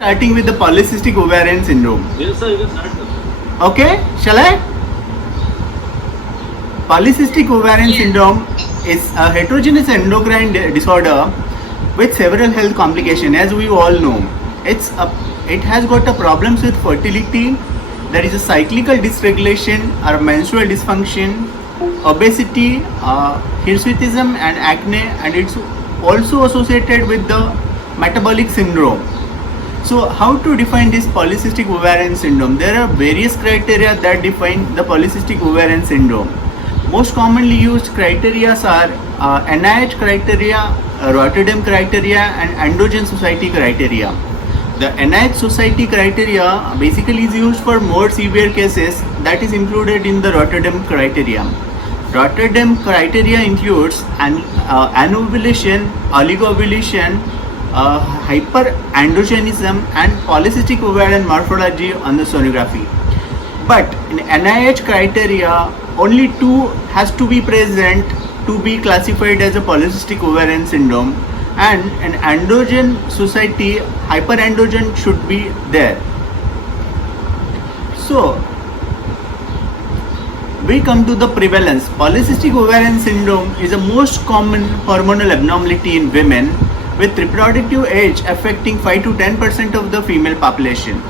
Starting with the polycystic ovarian syndrome. Yes, sir, you can start, sir. Okay, shall I? Polycystic ovarian syndrome is a heterogeneous endocrine disorder with several health complications. As we all know, it has got a problems with fertility. There is a cyclical dysregulation or menstrual dysfunction, obesity, hirsutism, and acne, and it's also associated with the metabolic syndrome. So, how to define this polycystic ovarian syndrome? There are various criteria that define the polycystic ovarian syndrome. Most commonly used criteria are NIH criteria, Rotterdam criteria, and Androgen Society criteria. The NIH Society criteria basically is used for more severe cases that is included in the Rotterdam criteria. Rotterdam criteria includes anovulation, oligoovulation, hyperandrogenism, and polycystic ovarian morphology on the sonography. But in NIH criteria, only two has to be present to be classified as a polycystic ovarian syndrome, and an androgen society hyperandrogen should be there. So we come to the prevalence. Polycystic ovarian syndrome is the most common hormonal abnormality in women with reproductive age affecting 5 to 10% of the female population.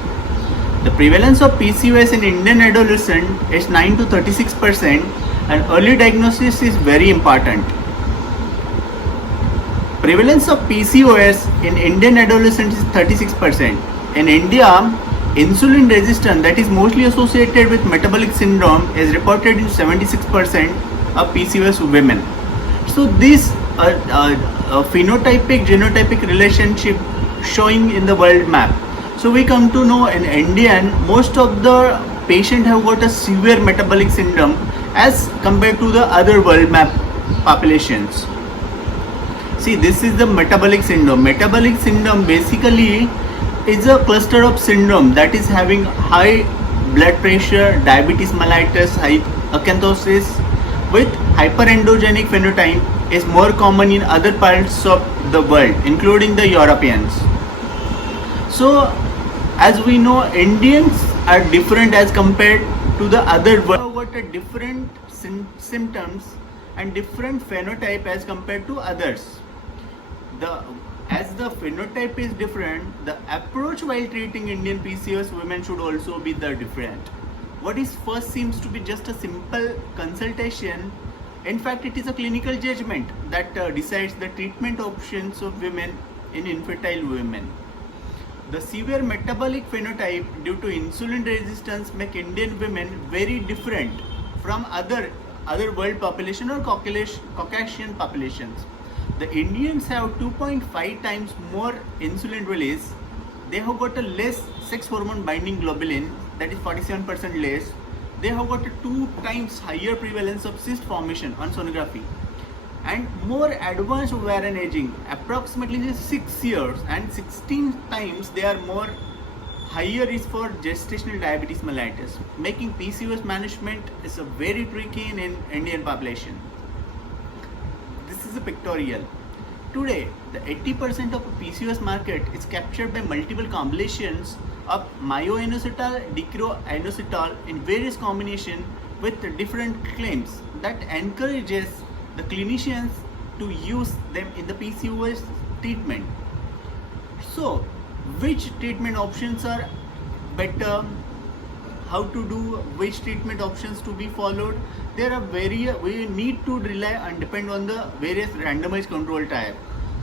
The prevalence of PCOS in Indian adolescent is 9 to 36%, and early diagnosis is very important. Prevalence of PCOS in Indian adolescents is 36%. In India, insulin resistance that is mostly associated with metabolic syndrome is reported in 76% of PCOS women. So this phenotypic genotypic relationship showing in the world map. So we come to know in Indian, most of the patients have got a severe metabolic syndrome as compared to the other world map populations. See, this is the metabolic syndrome. Metabolic syndrome basically is a cluster of syndrome that is having high blood pressure, diabetes mellitus, acanthosis with hyperandrogenic phenotype is more common in other parts of the world, including the Europeans. So, as we know, Indians are different as compared to the other world. What are different symptoms and different phenotype as compared to others. As the phenotype is different, the approach while treating Indian PCOS women should also be the different. What is first seems to be just a simple consultation. In fact, it is a clinical judgment that decides the treatment options of women in infertile women. The severe metabolic phenotype due to insulin resistance make Indian women very different from other world population or Caucasian populations. The Indians have 2.5 times more insulin release. They have got a less sex hormone binding globulin, that is 47% less. They have got a 2 times higher prevalence of cyst formation on sonography, and more advanced ovarian aging, approximately 6 years, and 16 times they are more higher risk for gestational diabetes mellitus, making PCOS management is a very tricky in Indian population. This is a pictorial. Today, the 80% of the PCOS market is captured by multiple combinations of myo-inositol, dicro-inositol in various combinations with different claims that encourages the clinicians to use them in the PCOS treatment. So, which treatment options are better? How to do which treatment options to be followed? There are we need to rely and depend on the various randomized control trial.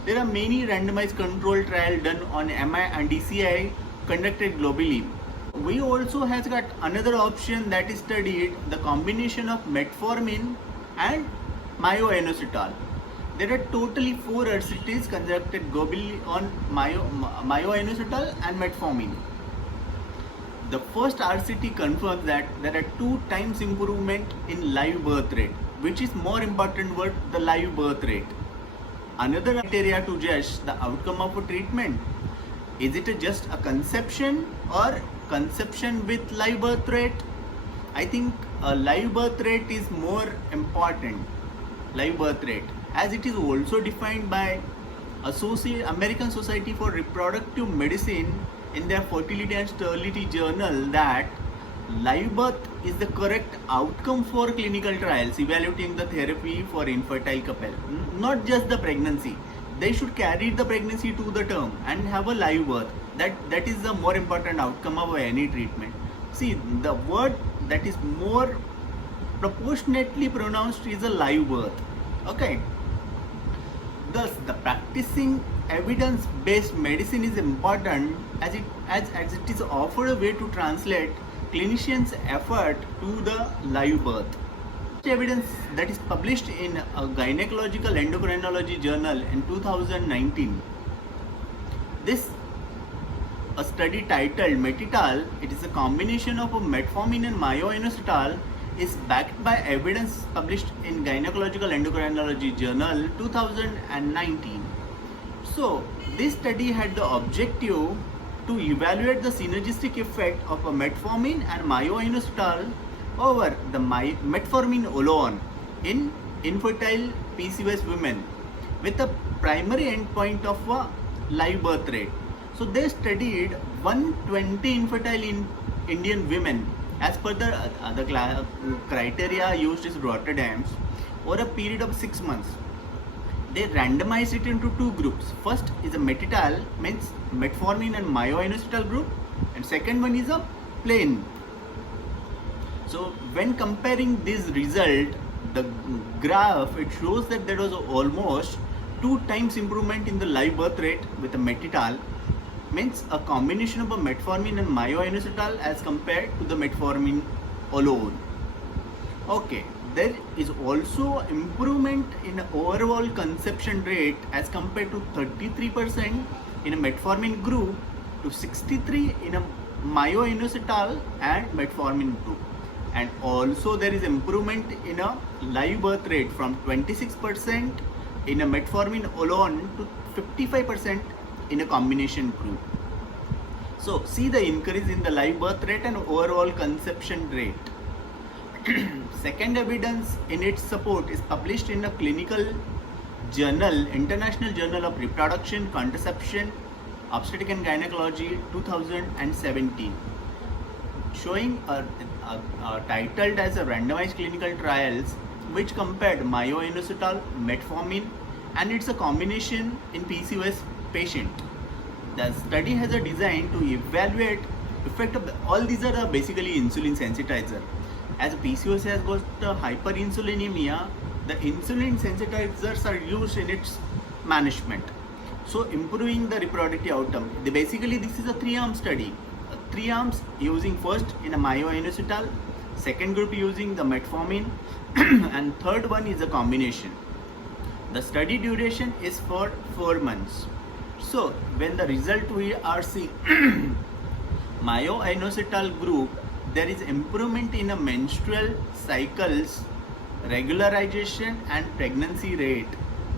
There are many randomized control trial done on MI and DCI conducted globally. We also has got another option that is studied, the combination of metformin and myo-inositol. There are totally 4 RCTs conducted globally on myo-inositol and metformin. The first RCT confirms that there are 2 times improvement in live birth rate, which is more important word, the live birth rate. Another criteria to judge the outcome of a treatment, is it just a conception or conception with live birth rate? I think a live birth rate is more important. Live birth rate, as it is also defined by American Society for Reproductive Medicine in their fertility and sterility journal that live birth is the correct outcome for clinical trials evaluating the therapy for infertile couple. Not just the pregnancy. They should carry the pregnancy to the term and have a live birth. That is the more important outcome of any treatment. See, the word that is more proportionately pronounced is a live birth. Okay. Thus, the practicing evidence-based medicine is important as it is offered a way to translate clinicians' effort to the live birth. Evidence that is published in a gynecological endocrinology journal in 2019. This a study titled Metital, it is a combination of a metformin and myo-inositol, is backed by evidence published in Gynecological Endocrinology Journal 2019. So, this study had the objective to evaluate the synergistic effect of a metformin and myo-inositol over the metformin alone in infertile PCOS women with a primary endpoint of a live birth rate. So they studied 120 infertile Indian women as per the criteria used is Rotterdam's over a period of 6 months. They randomized it into two groups. First is a Metital, means metformin and myo-inositol group, and second one is a plain. So when comparing this result, the graph, it shows that there was almost 2 times improvement in the live birth rate with a Metital, means a combination of a metformin and myo-inositol as compared to the metformin alone. Okay, there is also improvement in overall conception rate as compared to 33% in a metformin group to 63% in a myo-inositol and metformin group. And also there is improvement in a live birth rate from 26% in a metformin alone to 55% in a combination group. So see the increase in the live birth rate and overall conception rate. Second evidence in its support is published in a clinical journal, International Journal of Reproduction, Contraception, Obstetrics and Gynecology 2017, showing titled as a randomized clinical trials which compared myo-inositol, metformin, and it's a combination in PCOS patient. The study has a design to evaluate effect of all these are basically insulin sensitizer. As PCOS has got hyperinsulinemia, the insulin sensitizers are used in its management. So improving the reproductive outcome. Basically this is a 3-arm study. 3 arms using first in a myo-inositol, second group using the metformin, and third one is a combination. The study duration is for 4 months. So when the result we are seeing myo-inositol group, there is improvement in a menstrual cycles, regularization and pregnancy rate.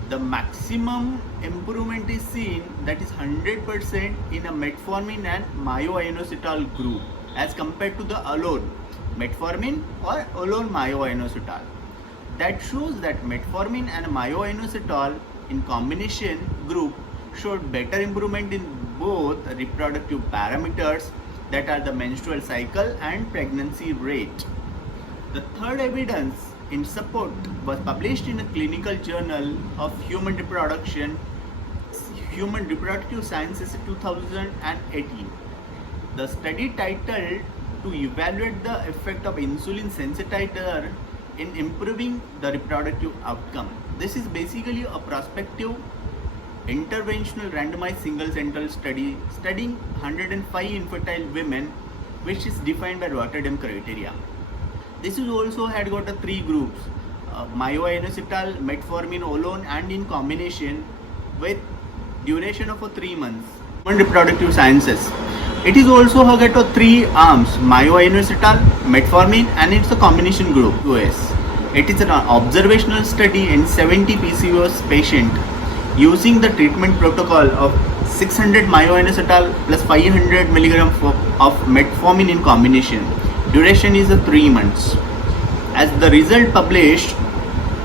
The maximum improvement is seen, that is 100% in a metformin and myo-inositol group as compared to the alone metformin or alone myo-inositol. That shows that metformin and myo-inositol in combination group showed better improvement in both reproductive parameters, that are the menstrual cycle and pregnancy rate. The third evidence in support was published in a clinical journal of human reproduction, Human Reproductive Sciences 2018. The study titled to evaluate the effect of insulin sensitizer in improving the reproductive outcome. This is basically a prospective interventional randomized single center study studying 105 infertile women, which is defined by Rotterdam criteria. This is also had got 3 groups, myo-inositol, metformin alone and in combination with duration of 3 months. Human Reproductive Sciences. It is also got 3 arms, myo-inositol, metformin and it's a combination group. It is an observational study in 70 PCOS patients using the treatment protocol of 600 myo-inositol plus 500 mg of metformin in combination. Duration is 3 months. As the result published,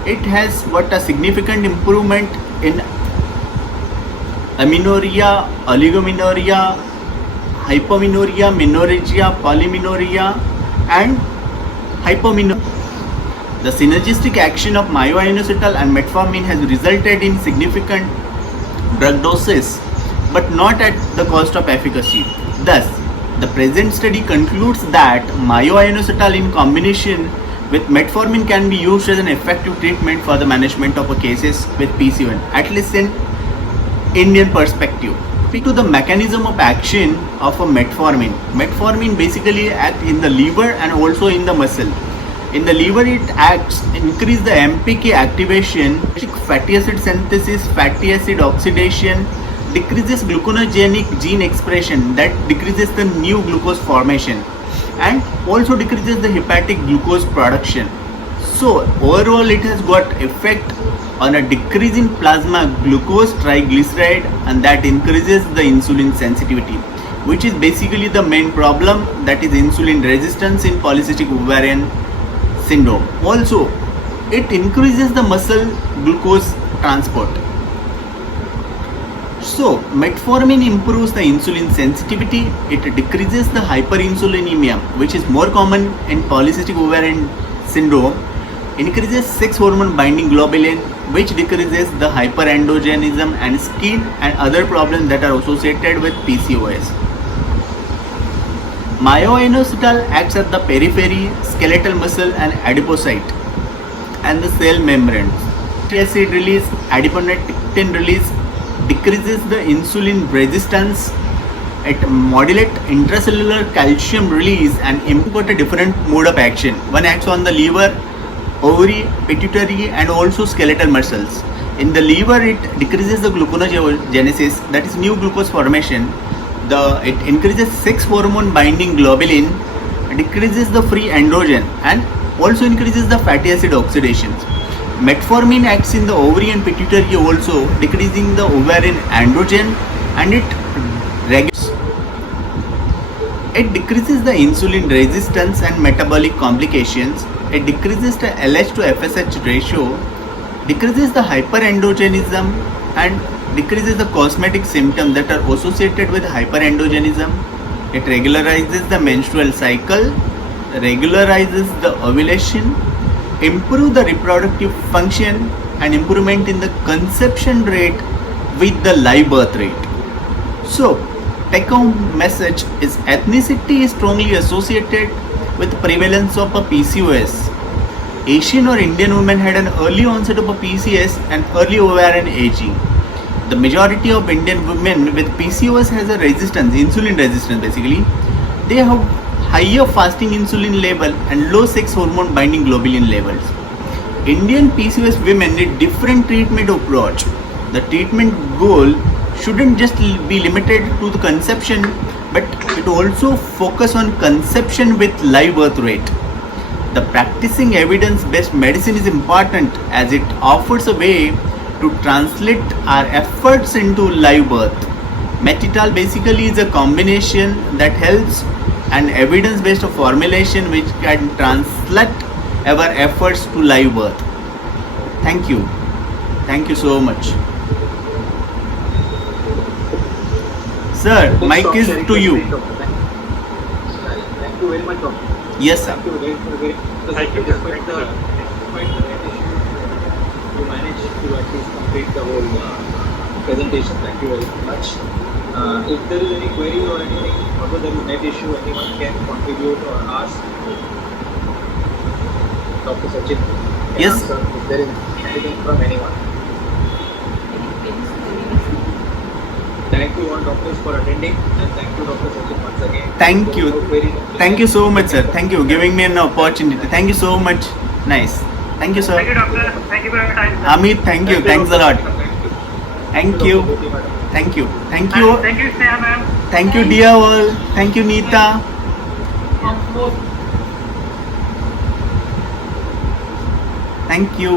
it has got a significant improvement in amenorrhea, oligomenorrhea, hypomenorrhea, menorrhagia, polymenorrhea, and hypomenorrhea. The synergistic action of myoinositol and metformin has resulted in significant drug doses, but not at the cost of efficacy. Thus, the present study concludes that myoinositol in combination with metformin can be used as an effective treatment for the management of cases with PCOS, at least in Indian perspective. To the mechanism of action of a metformin. Metformin basically acts in the liver and also in the muscle. In the liver, it acts increase the MPK activation, fatty acid synthesis, fatty acid oxidation, decreases gluconogenic gene expression, that decreases the new glucose formation, and also decreases the hepatic glucose production. So overall, it has got effect on a decrease in plasma glucose triglyceride, and that increases the insulin sensitivity, which is basically the main problem, that is insulin resistance in polycystic ovarian syndrome. Also, it increases the muscle glucose transport. So metformin improves the insulin sensitivity, it decreases the hyperinsulinemia, which is more common in polycystic ovarian syndrome, increases sex hormone binding globulin, which decreases the hyperandrogenism and skin and other problems that are associated with PCOS. Myoinositol acts at the periphery, skeletal muscle and adipocyte and the cell membranes. Fatty acid release, adiponectin release, decreases the insulin resistance, it modulates intracellular calcium release and got a different mode of action. One acts on the liver, ovary, pituitary and also skeletal muscles. In the liver, it decreases the gluconeogenesis, that is new glucose formation. It increases sex hormone binding globulin, decreases the free androgen and also increases the fatty acid oxidations. Metformin acts in the ovary and pituitary also, decreasing the ovarian androgen, and it regulates. It decreases the insulin resistance and metabolic complications. It decreases the LH to FSH ratio, decreases the hyperandrogenism and decreases the cosmetic symptoms that are associated with hyperandrogenism. It regularizes the menstrual cycle, regularizes the ovulation, improve the reproductive function and improvement in the conception rate with the live birth rate. So, take home message is ethnicity is strongly associated with prevalence of a PCOS. Asian or Indian women had an early onset of a PCOS and early ovarian aging. The majority of Indian women with PCOS has a resistance, insulin resistance basically. They have higher fasting insulin level and low sex hormone binding globulin levels. Indian PCOS women need different treatment approach. The treatment goal shouldn't just be limited to the conception, but it also focus on conception with live birth rate. The practicing evidence-based medicine is important as it offers a way to translate our efforts into live birth. Metitol basically is a combination that helps an evidence-based formulation which can translate our efforts to live birth. Thank you. Thank you so much. Sir, mic is to you. Thank you very much, doctor. Yes, sir. Thank you very much. Thank you. Despite the issue, you managed to at least complete the whole presentation. Thank you very much. If there is any query or anything other than net issue, anyone can contribute or ask Dr. Sachin. Can Yes. answer if there is anything from anyone. Thank you all doctors for attending, and thank you Dr. Sachin once again. Thank you. No query. Thank you so much, sir. Thank you giving me an opportunity. Thank you so much. Nice. Thank you, sir. Thank you, doctor. Thank you for your time. Amit, thank you. Thanks a lot. Thank you. Thank you. Thank you. Thank you, Sneha ma'am. Thank you, dear all. Thank you, Neeta. Thank you.